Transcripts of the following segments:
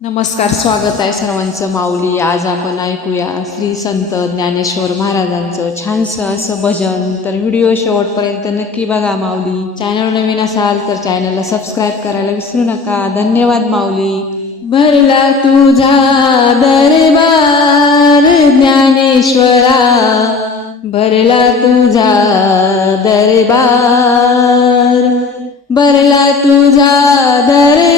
नमस्कार स्वागत आहे सर्वांचं. माऊली आज आपण ऐकूया श्री संत ज्ञानेश्वर महाराजांचं छानसं असं भजन. तर व्हिडिओ शेवटपर्यंत नक्की बघा माऊली. चॅनल नवीन असाल तर चॅनलला सबस्क्राईब करायला विसरू नका. धन्यवाद माऊली. भरला तुझा दरबार ज्ञानेश्वरा. भरला तुझा दरबार. भरला तुझा दरबार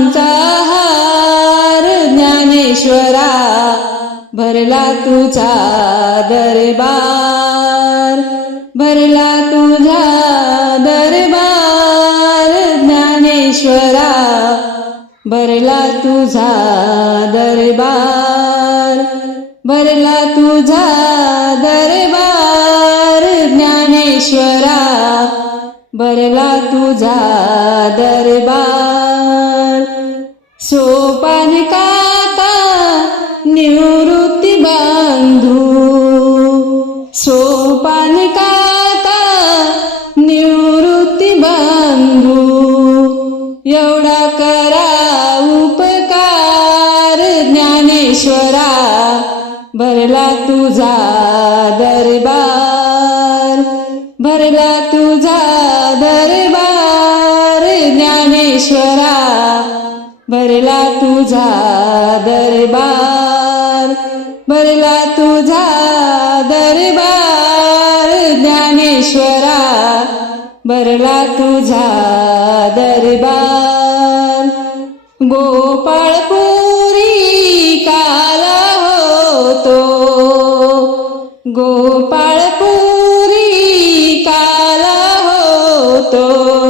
आमचा हार ज्ञानेश्वरा भरला तुझा दरबार भरला तुझा दरबार ज्ञानेश्वरा भरला तुझा दरबार भरला तुझा दरबार ज्ञानेश्वरा भरला तुझा दरबार. सोपान काका निवृत्ती बांधू. सोपान काका निवृत्ती बांधू. एवढा करा उपकार ज्ञानेश्वरा भरला तुझा दरबार भरला भरला तुझा दरबार भरला तुझा दरबार ज्ञानेश्वरा भरला तुझा दरबार. गोपाळपुरी काला होतो गोपाळपुरी काला होतो.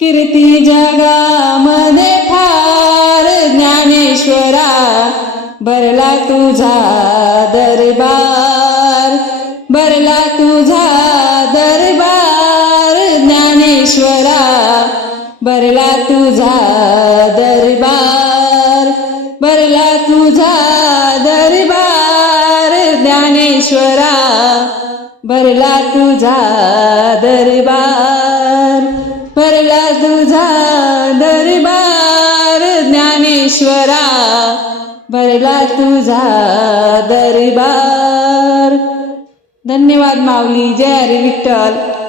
कीर्ती जगामध्ये फार ज्ञानेश्वरा भरला तुझा दरबार भरला तुझा दरबार ज्ञानेश्वरा भरला तुझा दरबार भरला तुझा दरबार ज्ञानेश्वरा भरला तुझा दरबार भरला ज्ञानेश्वरा भरला तुझा दरबार. धन्यवाद माऊली जय हरी विठ्ठल.